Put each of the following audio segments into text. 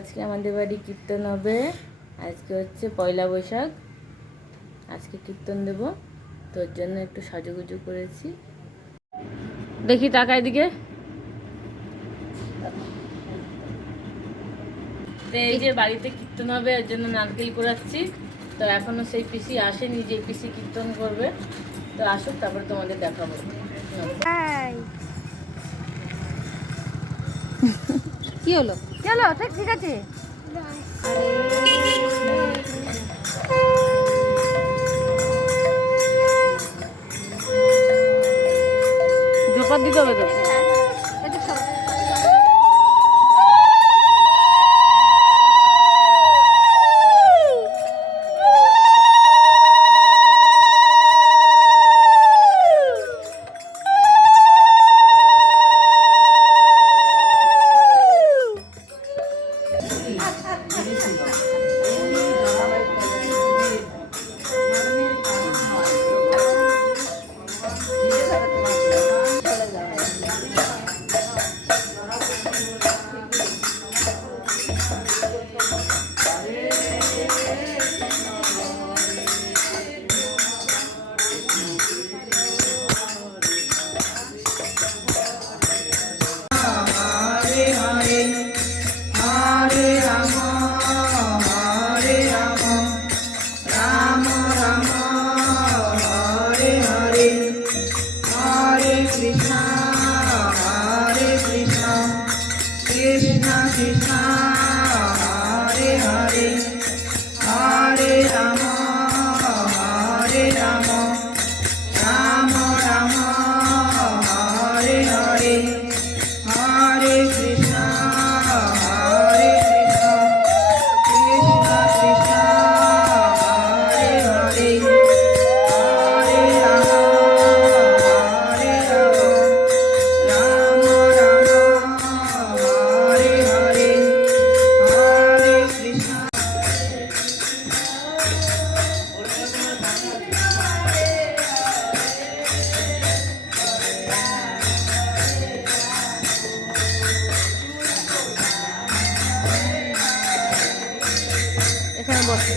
আজকে আমাদের বাড়ি কীর্তন হবে। আজকে হচ্ছে পয়লা বৈশাখ। আজকে কীর্তন দেব, তোর জন্য একটু সাজুগুজু করেছি। দেখি টাকা এদিকে। তো এই যে বাড়িতে কীর্তন হবে, এর জন্য নারকেল কোড়াচ্ছি। তো এখনো সেই পিসি আসেনি যে পিসি কীর্তন করবে। তো আসুক, তারপরে তোমাদের দেখাবো। কি হলো? চলো, ঠিক আছে। জোপার দিতে হবে তো। এখানে বসে।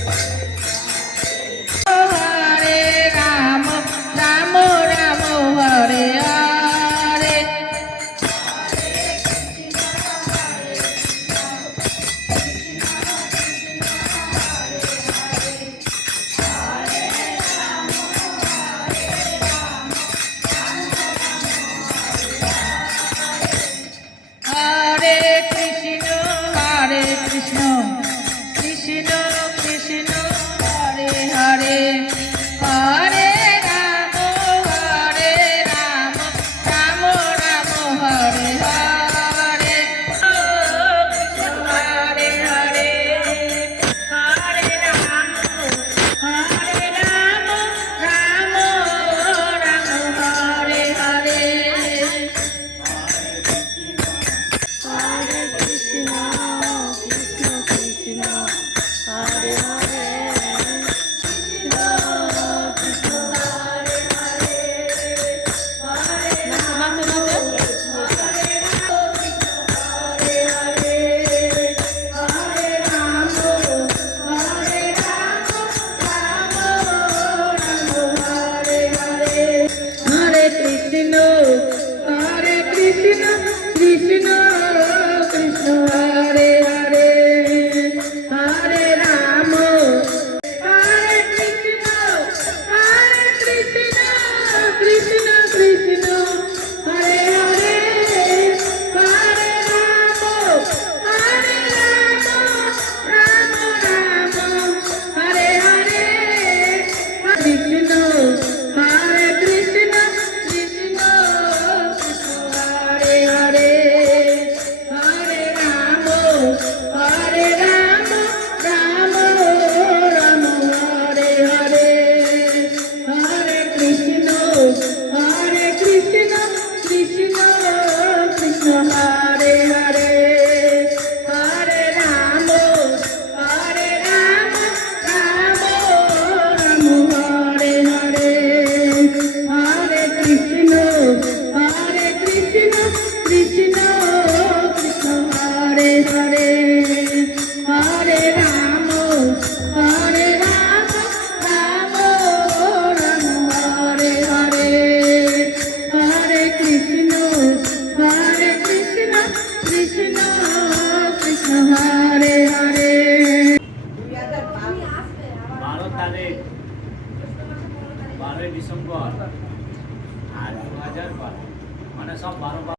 হরে রাম রাম রাম হরে হরে। হরে কৃষ্ণ হরে কৃষ্ণ কৃষ্ণ কৃষ্ণ হরে হরে। হরে রাম রাম রাম হরে হরে। হরে হরে হরে রাম রাম রাম হরে হরে। হরে কৃষ্ণ কৃষ্ণ কৃষ্ণ হরে হরে 12 তারিখ 12 ডিসেম্বর আর 2012 মানে সব 12